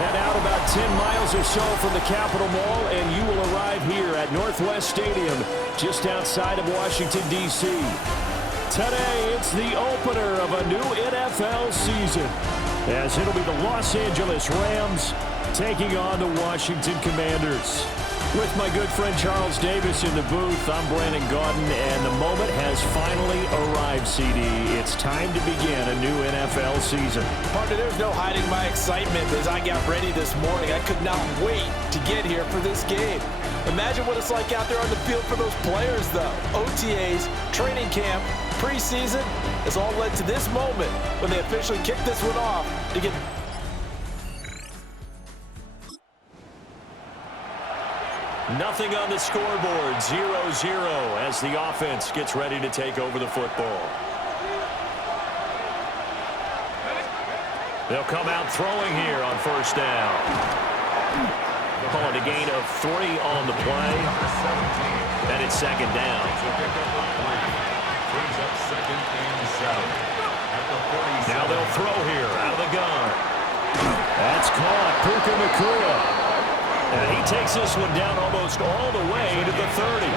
Head out about 10 miles or so from the Capitol Mall, and you will arrive here at Northwest Stadium, just outside of Washington, D.C. Today, it's the opener of a new NFL season, as it'll be the Los Angeles Rams taking on the Washington Commanders. With my good friend Charles Davis in the booth, I'm Brandon Gaudin, and the moment has finally arrived, CD. It's time to begin a new NFL season. Partner, there's no hiding my excitement as I got ready this morning. I could not wait to get here for this game. Imagine what it's like out there on the field for those players, though. OTAs, training camp, preseason, has all led to this moment when they officially kick this one off to get... Nothing on the scoreboard, 0-0 as the offense gets ready to take over the football. They'll come out throwing here on first down. Calling a gain of 3 on the play. And it's second down. Now they'll throw here out of the gun. That's caught. Puka Nacua. And he takes this one down almost all the way to the 30.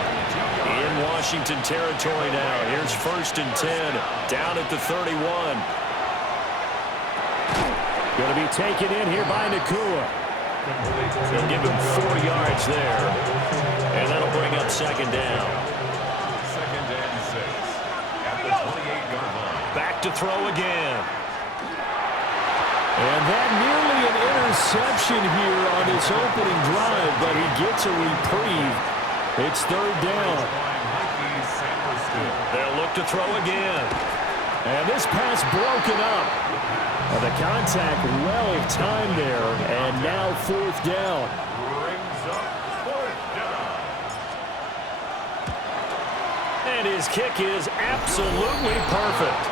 In Washington territory now. Here's first and 10 down at the 31. Going to be taken in here by Nacua. They'll give him 4 yards there. And that'll bring up second down. Second and 6 at the 28-yard line. Back to throw again. And that nearly an interception here on his opening drive, but he gets a reprieve. It's third down. They'll look to throw again. And this pass broken up. The contact well timed there, and now fourth down. Brings up fourth down. And his kick is absolutely perfect.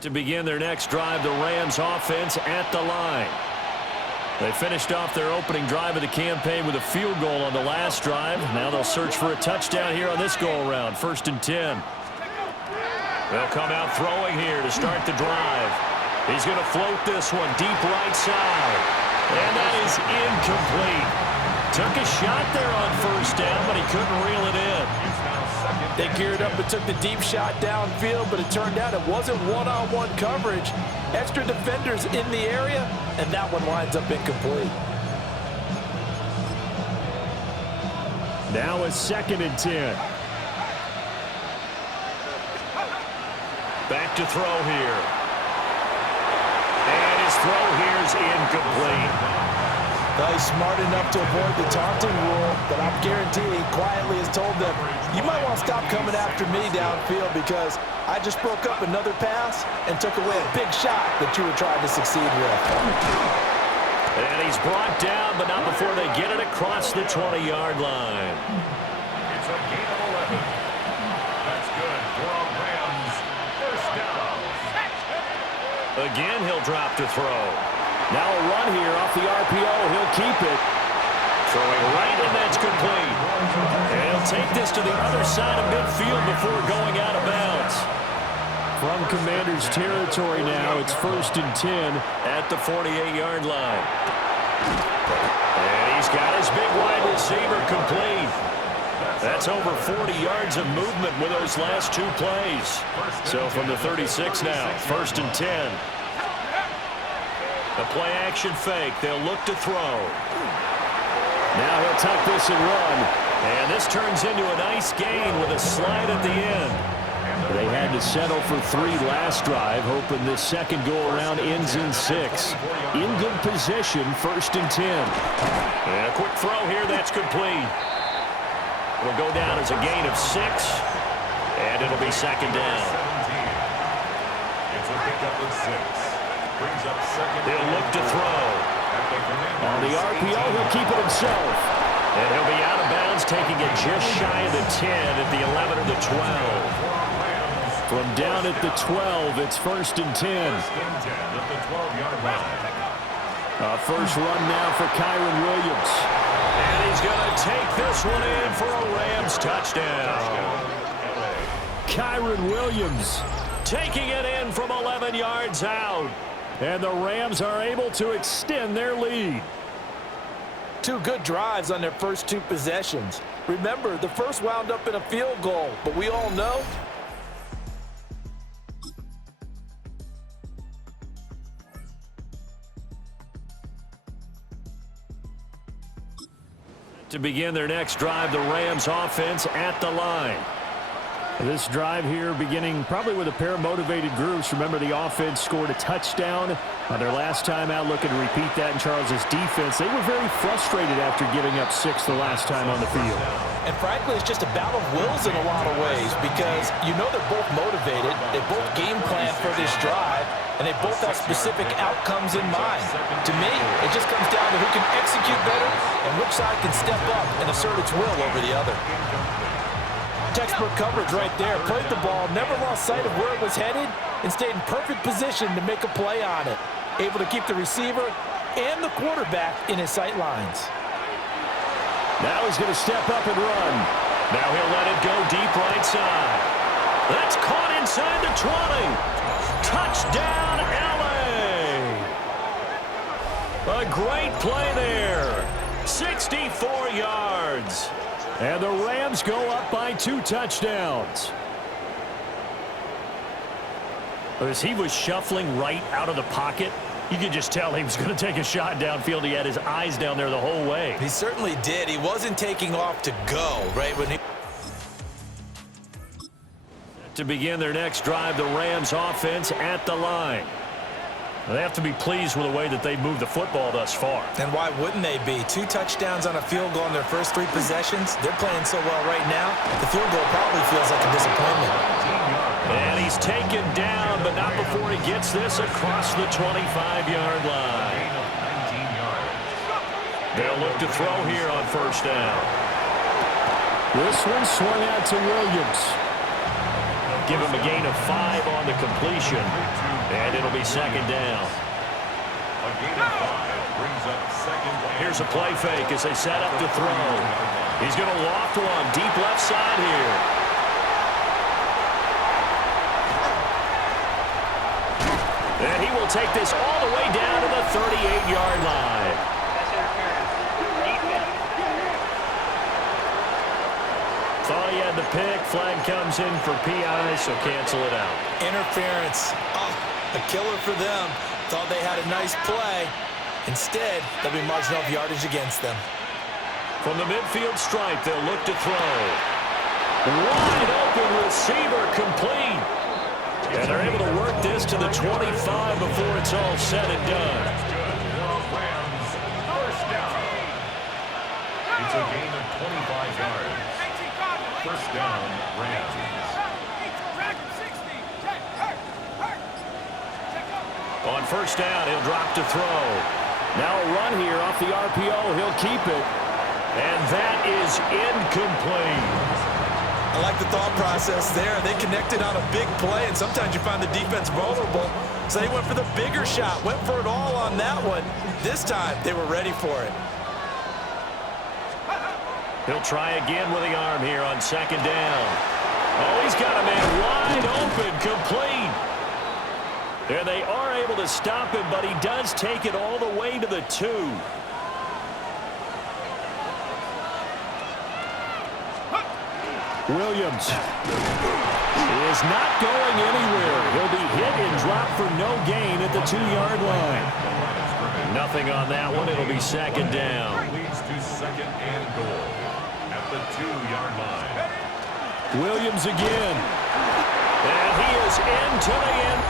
To begin their next drive, the Rams offense at the line. They finished off their opening drive of the campaign with a field goal on the last drive. Now they'll search for a touchdown here on this go-around. First and 10. They'll come out throwing here to start the drive. He's going to float this one deep right side. And that is incomplete. Took a shot there on first down, but he couldn't reel it in. They geared up and took the deep shot downfield, but it turned out it wasn't one-on-one coverage. Extra defenders in the area, and that one winds up incomplete. Now it's second and 10. Back to throw here. And his throw here is incomplete. He's smart enough to avoid the taunting rule, but I'm guaranteeing he quietly has told them, you might want to stop coming after me downfield because I just broke up another pass and took away a big shot that you were trying to succeed with. And he's brought down, but not before they get it across the 20-yard line. It's a gain of 11. That's good for a Rams first down. Again, he'll drop to throw. Now a run here off the RPO. He'll keep it. Throwing right, and that's complete. And he'll take this to the other side of midfield before going out of bounds. From Commanders territory now, it's first and 10 at the 48-yard line. And he's got his big wide receiver complete. That's over 40 yards of movement with those last 2 plays. So from the 36 now, first and 10. The play action fake. They'll look to throw. Now he'll tuck this and run. And this turns into a nice gain with a slide at the end. They had to settle for 3 last drive, hoping this second go-around ends in 6. In good position, first and 10. And a quick throw here. That's complete. It'll go down as a gain of 6. And it'll be second down. It's a pickup of 6. Brings up second. He'll look to throw. On the RPO, he'll keep it himself. And he'll be out of bounds, taking it just shy of the 10 at the 11 or the 12. From down at the 12, it's first and 10. First and 10 at the 12-yard line. First run now for Kyren Williams. And he's going to take this one in for a Rams touchdown. Kyren Williams taking it in from 11 yards out. And the Rams are able to extend their lead. 2 good drives on their first 2 possessions. Remember, the first wound up in a field goal, but we all know to begin their next drive, the Rams offense at the line. This drive here beginning probably with a pair of motivated groups. Remember, the offense scored a touchdown on their last time out, looking to repeat that in Charles's defense. They were very frustrated after giving up 6 the last time on the field. And frankly, it's just a battle of wills in a lot of ways because you know they're both motivated, they both game plan for this drive, and they both have specific outcomes in mind. To me, it just comes down to who can execute better and which side can step up and assert its will over the other. Textbook coverage right there. Played the ball, never lost sight of where it was headed, and stayed in perfect position to make a play on it. Able to keep the receiver and the quarterback in his sight lines. Now he's going to step up and run. Now he'll let it go deep right side. That's caught inside the 20. Touchdown, LA. A great play there. 64 yards. And the Rams go up by 2 touchdowns. As he was shuffling right out of the pocket, you could just tell he was going to take a shot downfield. He had his eyes down there the whole way. He certainly did. He wasn't taking off to go, right? To begin their next drive, the Rams offense at the line. They have to be pleased with the way that they've moved the football thus far. And why wouldn't they be? 2 touchdowns on a field goal in their first 3 possessions. They're playing so well right now, the field goal probably feels like a disappointment. And he's taken down, but not before he gets this across the 25-yard line. They'll look to throw here on first down. This one swung out to Williams. Give him a gain of 5 on the completion, and it'll be second down. A gain of 5 brings up second down. Here's a play fake as they set up to throw. He's going to loft one deep left side here. And he will take this all the way down to the 38-yard line. Thought he had the pick. Flag comes in for PI, so cancel it out. Interference. Oh, a killer for them. Thought they had a nice play. Instead, there'll be marginal yardage against them. From the midfield stripe, they'll look to throw. Wide open receiver complete. And they're able to work this to the 25 before it's all said and done. Rams, first down. It's a gain of 25 yards. First down, Rams. On first down, he'll drop to throw. Now a run here off the RPO. He'll keep it. And that is incomplete. I like the thought process there. They connected on a big play, and sometimes you find the defense vulnerable. So they went for the bigger shot, went for it all on that one. This time, they were ready for it. He'll try again with the arm here on second down. Oh, he's got a man wide open, complete. And they are able to stop him, but he does take it all the way to the 2. Williams is not going anywhere. He'll be hit and dropped for no gain at the 2-yard line. Nothing on that one. It'll be second down. Leads to second and goal at the 2-yard line. Williams again. And he is into the end.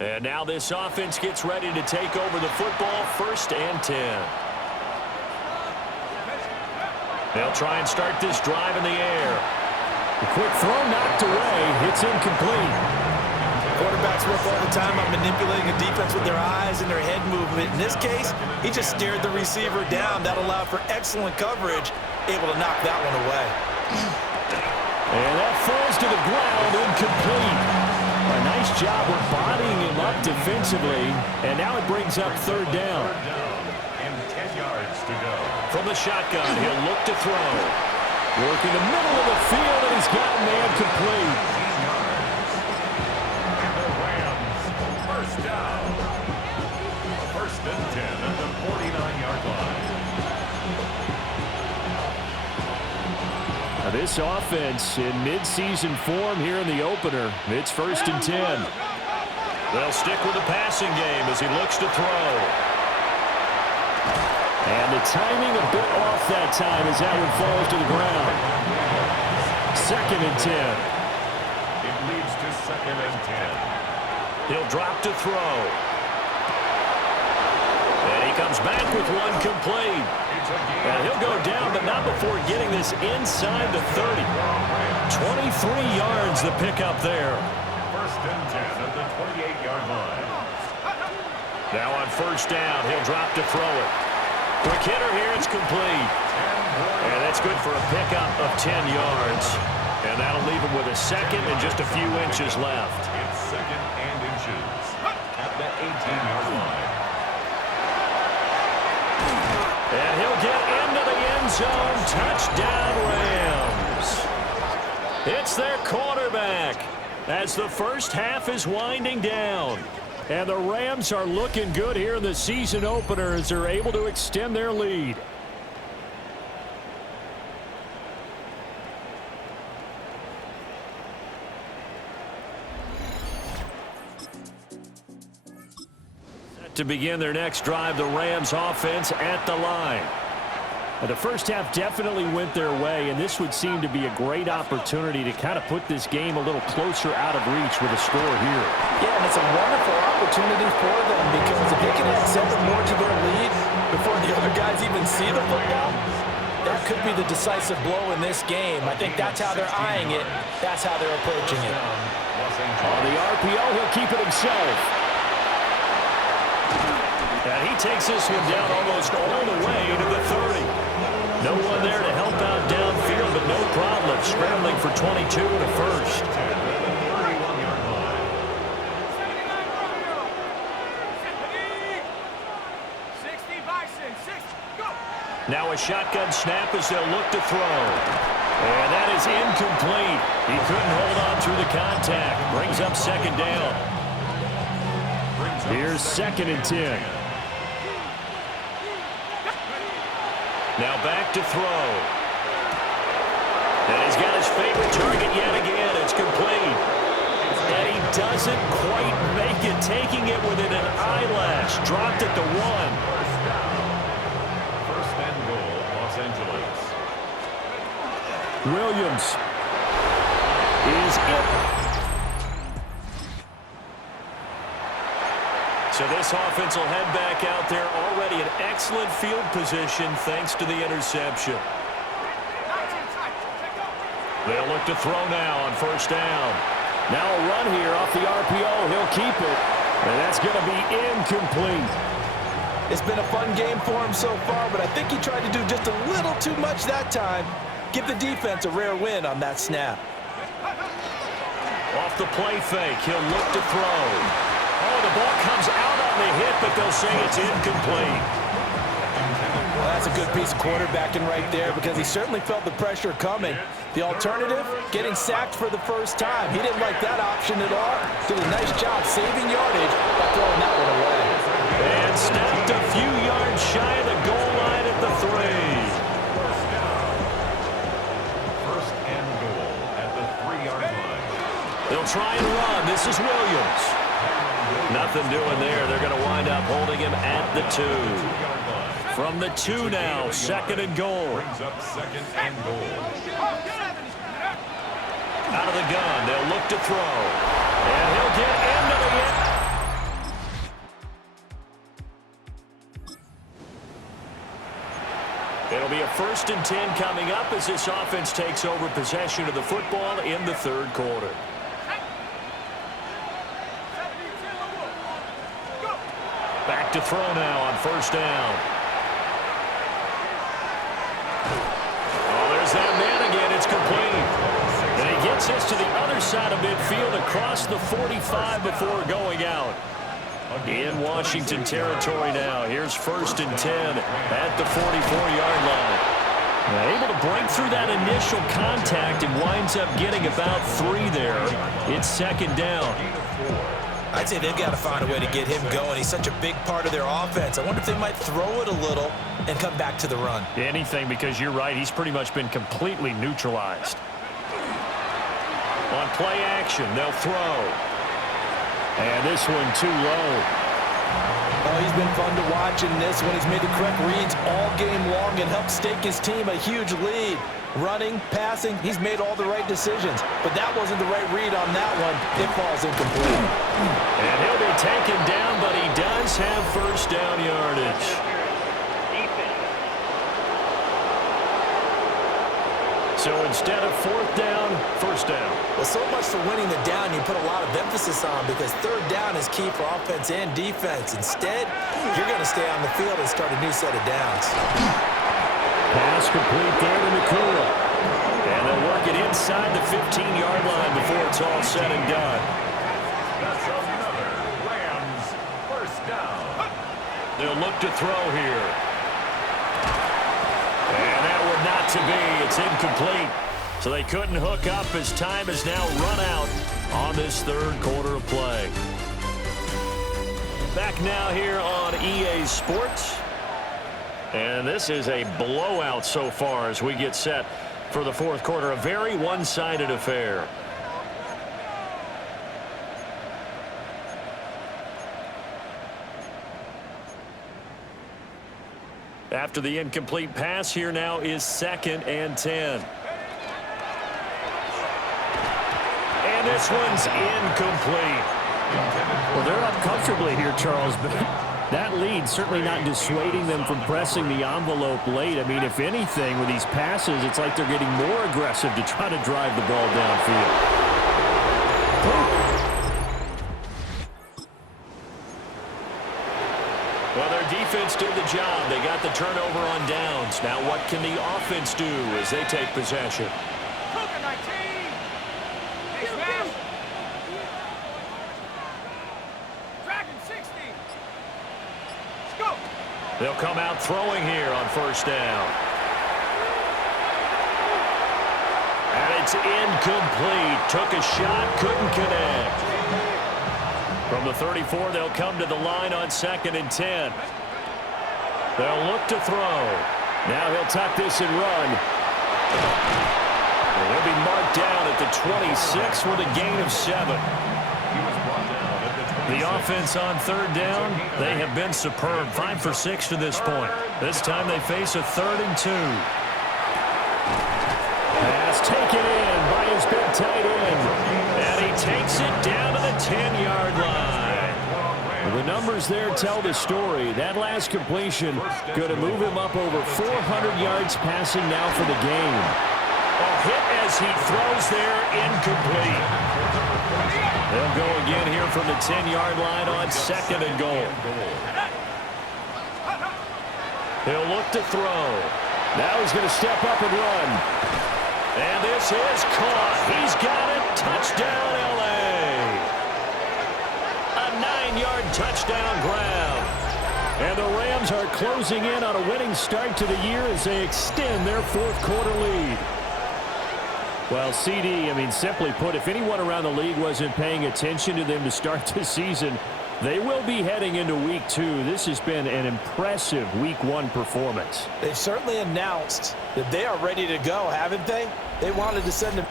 And now this offense gets ready to take over the football, 1st and 10. They'll try and start this drive in the air. A quick throw knocked away. It's incomplete. Quarterbacks work all the time on manipulating a defense with their eyes and their head movement. In this case, he just stared the receiver down. That allowed for excellent coverage, able to knock that one away. And that falls to the ground, incomplete. A nice job of bodying him up defensively. And now it brings up 3rd down. And 10 yards to go. From the shotgun, he'll look to throw. Working the middle of the field, and he's got a man complete. This offense in midseason form here in the opener. It's 1st and 10. They'll stick with the passing game as he looks to throw. And the timing a bit off that time as that one falls to the ground. 2nd and 10. It leads to 2nd and 10. He'll drop to throw. And he comes back with one complete. And he'll go down, but not before getting this inside the 30. 23 yards the pickup there. 1st and 10 at the 28-yard line. Now on 1st down, he'll drop to throw it. Quick hitter here, it's complete. And that's good for a pickup of 10 yards. And that'll leave him with a 2nd and just a few inches left. It's 2nd and inches at the 18-yard line. And he'll get into the end zone. Touchdown, Rams. It's their quarterback as the first half is winding down. And the Rams are looking good here in the season opener as they're able to extend their lead. To begin their next drive, the Rams offense at the line. And the first half definitely went their way, and this would seem to be a great opportunity to kind of put this game a little closer out of reach with a score here. Yeah, and it's a wonderful opportunity for them because if they can add 7 more to their lead before the other guys even see the football, that could be the decisive blow in this game. I think that's how they're eyeing it. That's how they're approaching it. On the RPO, he'll keep it himself. And he takes this one down almost all the way to the 30. No one there to help out downfield, but no problem scrambling for 22 and a first. Now a shotgun snap as they'll look to throw. And that is incomplete. He couldn't hold on through the contact. Brings up 2nd down. Here's 2nd and 10. Now back to throw. And he's got his favorite target yet again. It's complete. And he doesn't quite make it, taking it within an eyelash. Dropped at the 1. 1st and goal, Los Angeles. Williams is in. So this offense will head back out there, already in excellent field position thanks to the interception. They'll look to throw now on 1st down. Now a run here off the RPO. He'll keep it. And that's going to be incomplete. It's been a fun game for him so far, but I think he tried to do just a little too much that time. Give the defense a rare win on that snap. Off the play fake, he'll look to throw. Oh, the ball comes out on the hit, but they'll say it's incomplete. Well, that's a good piece of quarterbacking right there because he certainly felt the pressure coming. The alternative, getting sacked for the first time. He didn't like that option at all. Did a nice job saving yardage by throwing that one away. And snapped a few yards shy of the goal line at the 3. 1st and goal at the 3-yard line. They'll try and run. This is Williams. Nothing doing there. They're going to wind up holding him at the 2. From the 2 now, 2nd and goal. Brings up 2nd and goal. Out of the gun, they'll look to throw. And he'll get into the end. It'll be a 1st and 10 coming up as this offense takes over possession of the football in the 3rd quarter. Back to throw now on 1st down. Oh, there's that man again. It's complete. And he gets this to the other side of midfield across the 45 before going out. In Washington territory now. Here's 1st and 10 at the 44-yard line. Now able to break through that initial contact and winds up getting about 3 there. It's 2nd down. I'd say they've got to find a way to get him going. He's such a big part of their offense. I wonder if they might throw it a little and come back to the run. Anything, because you're right. He's pretty much been completely neutralized. On play action, they'll throw. And this one too low. Oh, he's been fun to watch in this one. He's made the correct reads all game long and helped stake his team a huge lead. Running, passing, he's made all the right decisions. But that wasn't the right read on that one. It falls incomplete. And he'll be taken down, but he does have first down yardage. So instead of fourth down, first down. Well, so much for winning the down you put a lot of emphasis on, because third down is key for offense and defense. Instead, you're going to stay on the field and start a new set of downs. Pass complete there to Nakula. And they'll work it inside the 15-yard line before it's all said and done. That's another Rams first down. They'll look to throw here. And that would not to be. It's incomplete. So they couldn't hook up as time has now run out on this third quarter of play. Back now here on EA Sports. And this is a blowout so far as we get set for the fourth quarter. A very one-sided affair. After the incomplete pass, here now is 2nd and 10. And this one's incomplete. Well, they're up comfortably here, Charles, but that lead certainly not dissuading them from pressing the envelope late. I mean, if anything, with these passes, it's like they're getting more aggressive to try to drive the ball downfield. Well, their defense did the job. They got the turnover on downs. Now what can the offense do as they take possession? They'll come out throwing here on first down. And it's incomplete. Took a shot, couldn't connect. From the 34, they'll come to the line on 2nd and 10. They'll look to throw. Now he'll tuck this and run. And he'll be marked down at the 26 with a gain of 7. The offense on third down, they have been superb. 5 for 6 to this point. This time they face a 3rd and 2. Pass taken in by his big tight end. And he takes it down to the 10-yard line. The numbers there tell the story. That last completion going to move him up over 400 yards passing now for the game. A hit as he throws there, incomplete. They'll go again here from the 10-yard line on 2nd and goal. He'll look to throw. Now he's going to step up and run. And this is caught. He's got it. Touchdown, L.A. A 9-yard touchdown grab. And the Rams are closing in on a winning start to the year as they extend their fourth quarter lead. Well, CD, I mean, simply put, if anyone around the league wasn't paying attention to them to start the season, they will be heading into week 2. This has been an impressive week 1 performance. They've certainly announced that they are ready to go, haven't they? They wanted to send them.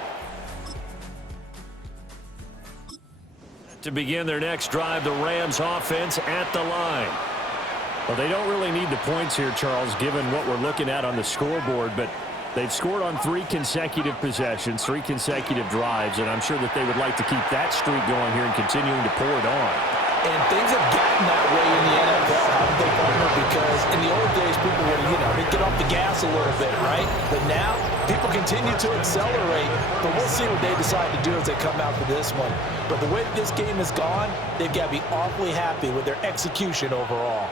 To begin their next drive, the Rams offense at the line. Well, they don't really need the points here, Charles, given what we're looking at on the scoreboard, but they've scored on 3 consecutive possessions, 3 consecutive drives, and I'm sure that they would like to keep that streak going here and continuing to pour it on. And things have gotten that way in the NFL, haven't they, partner? Because in the old days, people would, they'd get off the gas a little bit, right? But now, people continue to accelerate, but we'll see what they decide to do as they come out for this one. But the way this game has gone, they've got to be awfully happy with their execution overall.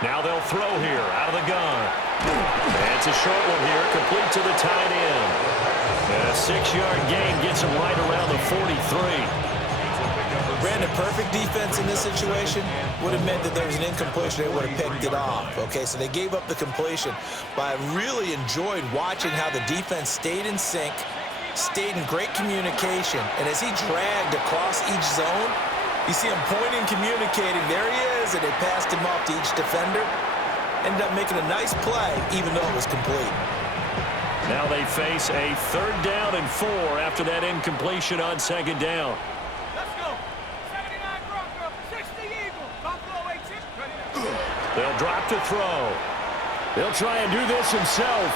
Now they'll throw here out of the gun. And it's a short one here, complete to the tight end. And a 6-yard gain gets him right around the 43. Brandon, perfect defense in this situation would have meant that there was an incompletion. They would have picked it off. Okay, so they gave up the completion. But I really enjoyed watching how the defense stayed in sync, stayed in great communication. And as he dragged across each zone, you see him pointing, communicating. There he is, and they passed him off to each defender. Ended up making a nice play, even though it was complete. Now they face a 3rd down and 4 after that incompletion on 2nd down. Let's go. 79 Bronco, 60 Eagle, Buffalo 86. They'll drop to throw. He'll try and do this himself.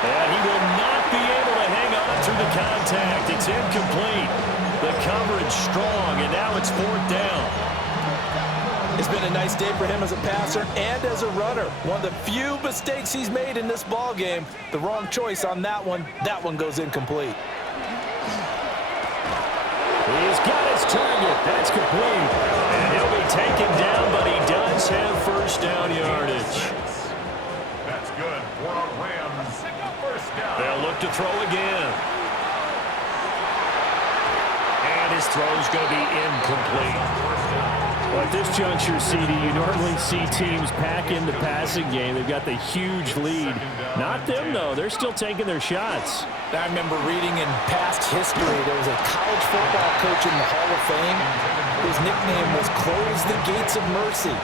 And he will not be able to hang on through the contact. It's incomplete. The coverage strong, and now it's 4th down. It's been a nice day for him as a passer and as a runner. One of the few mistakes he's made in this ball game. The wrong choice on that one. That one goes incomplete. He's got his target. That's complete. And he'll be taken down, but he does have 1st down yardage. That's good for a Rams. 1st down. They'll look to throw again. And his throw's going to be incomplete. Well, at this juncture, CD, you normally see teams pack in the passing game. They've got the huge lead. Not them, though. They're still taking their shots. I remember reading in past history, there was a college football coach in the Hall of Fame whose nickname was Close the Gates of Mercy.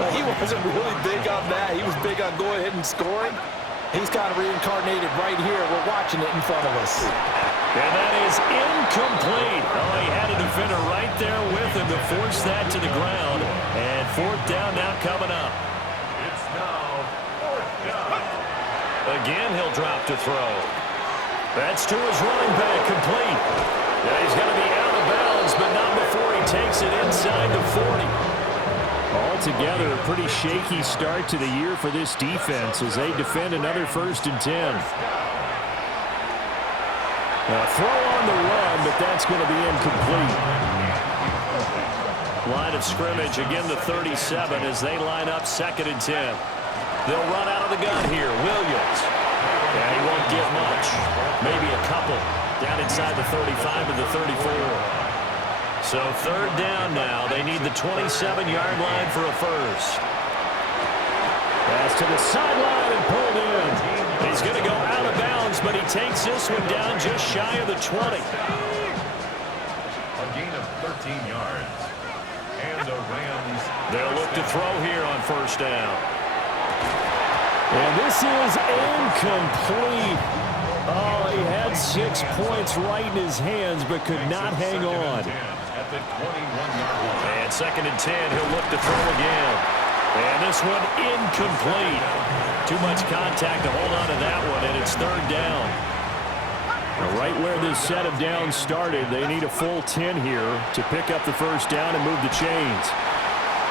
Well, he wasn't really big on that. He was big on going ahead and scoring. He's kind of reincarnated right here. We're watching it in front of us. And that is incomplete. Oh, he had a defender right there with him to force that to the ground. And 4th down now coming up. It's now 4th down. Again, he'll drop to throw. That's to his running back, complete. Now he's going to be out of bounds, but not before he takes it inside the 40. Altogether, a pretty shaky start to the year for this defense as they defend another 1st and 10. Throw on the run, but that's going to be incomplete. Line of scrimmage, again the 37 as they line up 2nd and 10. They'll run out of the gun here. Williams. And he won't get much. Maybe a couple. Down inside the 35 and the 34. So 3rd down now. They need the 27-yard line for a 1st. Pass to the sideline and pulled in. He's going to go out of bounds, but he takes this one down just shy of the 20. A gain of 13 yards. And the Rams. They'll look to throw here on 1st down. And this is incomplete. Oh, he had 6 points right in his hands, but could not hang on. At the 21-yard line. And 2nd and 10, he'll look to throw again. And this one incomplete. Too much contact to hold on to that one, and it's 3rd down. Now, right where this set of downs started, they need a full 10 here to pick up the 1st down and move the chains.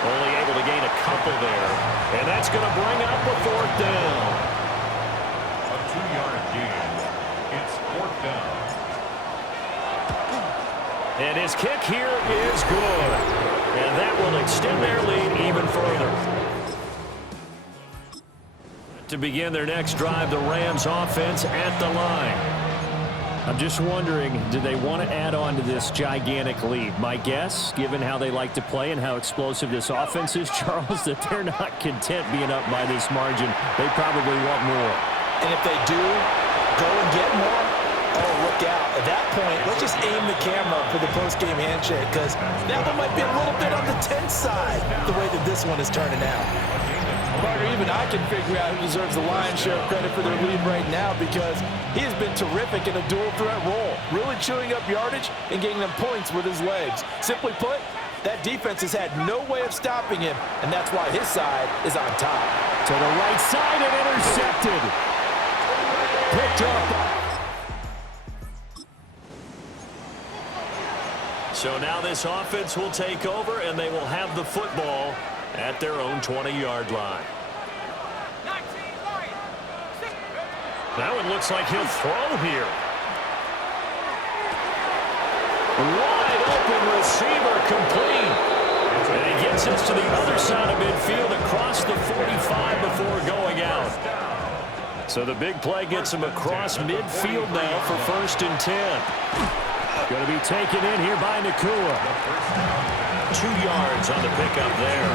Only able to gain a couple there. And that's going to bring up a 4th down. A 2-yard gain. It's 4th down. And his kick here is good. And that will extend their lead even further. To begin their next drive, the Rams offense at the line. I'm just wondering, do they want to add on to this gigantic lead? My guess, given how they like to play and how explosive this offense is, Charles, that they're not content being up by this margin. They probably want more. And if they do go and get more, oh, look out. At that point, let's just aim the camera for the post-game handshake, because that one might be a little bit on the tense side, the way that this one is turning out. Parker, even I can figure out who deserves the lion's share of credit for their lead right now, because he has been terrific in a dual threat role, really chewing up yardage and getting them points with his legs. Simply put, that defense has had no way of stopping him, and that's why his side is on top. To the right side and intercepted. Picked up. So now this offense will take over, and they will have the football at their own 20-yard line. That one looks like he'll throw here. Wide open receiver, complete. And he gets us to the other side of midfield across the 45 before going out. So the big play gets him across midfield now for 1st and 10. Going to be taken in here by Nakua. 2 yards on the pickup there.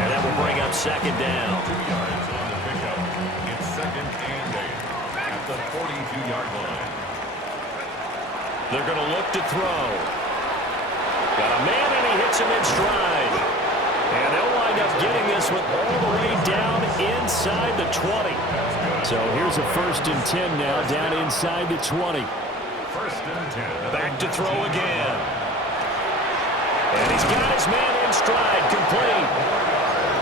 And that will bring up 2nd down. 2 yards on the pickup. It's 2nd and 8. At the 42-yard line. They're going to look to throw. Got a man, and he hits him in stride. And they'll wind up getting this one all the way down inside the 20. So here's a 1st and 10 now, down inside the 20. 1st and 10. Back to throw again. And he's got his man in stride, complete.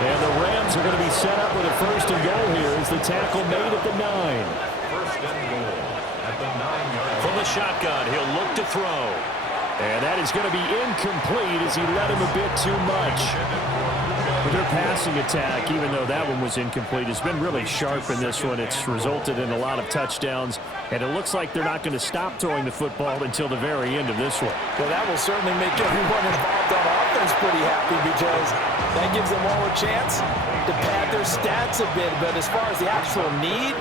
And the Rams are going to be set up with a 1st and goal here as the tackle made at the 9. 1st and goal at the 9-yard line. From the shotgun, he'll look to throw. And that is going to be incomplete as he led him a bit too much. But their passing attack, even though that one was incomplete, has been really sharp in this one. It's resulted in a lot of touchdowns, and it looks like they're not going to stop throwing the football until the very end of this one. Well, that will certainly make everyone involved on offense pretty happy because that gives them all a chance to pad their stats a bit. But as far as the actual need,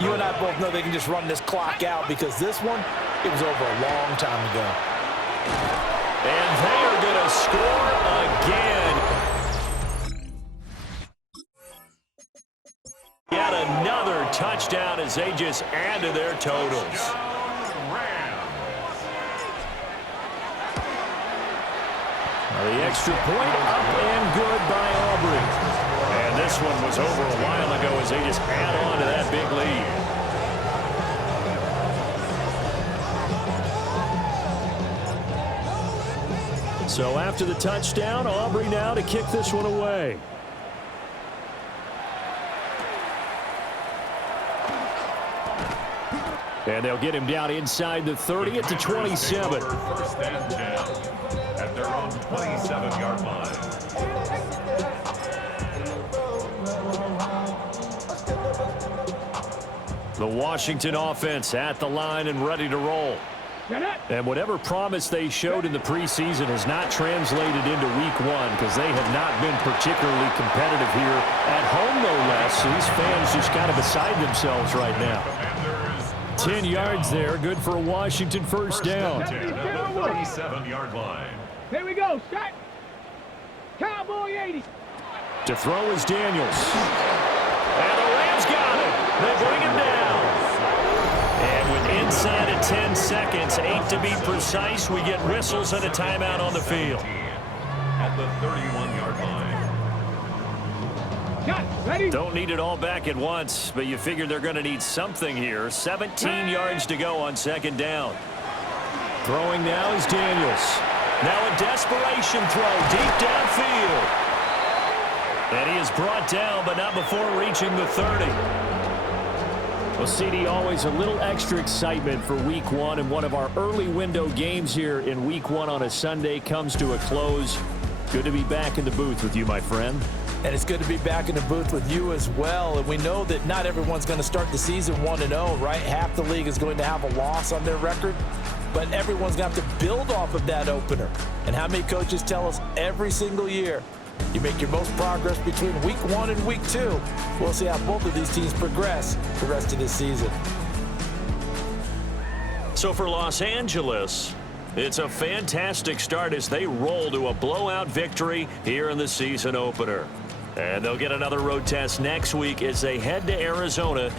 you and I both know they can just run this clock out because this one, it was over a long time ago. And they are going to score again. Yet another touchdown as they just add to their totals. The extra point up and good by Aubrey. And this one was over a while ago as they just add on to that big lead. So after the touchdown, Aubrey now to kick this one away. And they'll get him down inside the 30 at the 27. 1st and 10 at their own 27-yard line. The Washington offense at the line and ready to roll. And whatever promise they showed in the preseason has not translated into week 1 because they have not been particularly competitive here at home, no less. So these fans just kind of beside themselves right now. 10 yards there, good for a Washington 1st down. 37-yard line. Here we go. Set. Cowboy 80. To throw is Daniels. And the Rams got him. They bring him down. And with inside of 10 seconds, 8 to be precise, we get whistles and a timeout on the field. At the 31-yard line. Ready? Don't need it all back at once, but you figure they're going to need something here. 17 yards to go on 2nd down. Throwing now is Daniels. Now a desperation throw deep downfield. And he is brought down, but not before reaching the 30. Well, CD, always a little extra excitement for week 1, and one of our early window games here in week 1 on a Sunday comes to a close. Good to be back in the booth with you, my friend. And it's good to be back in the booth with you as well. And we know that not everyone's going to start the season 1-0, right? Half the league is going to have a loss on their record. But everyone's going to have to build off of that opener. And how many coaches tell us every single year, you make your most progress between week 1 and week 2. We'll see how both of these teams progress the rest of this season. So for Los Angeles, it's a fantastic start as they roll to a blowout victory here in the season opener. And they'll get another road test next week as they head to Arizona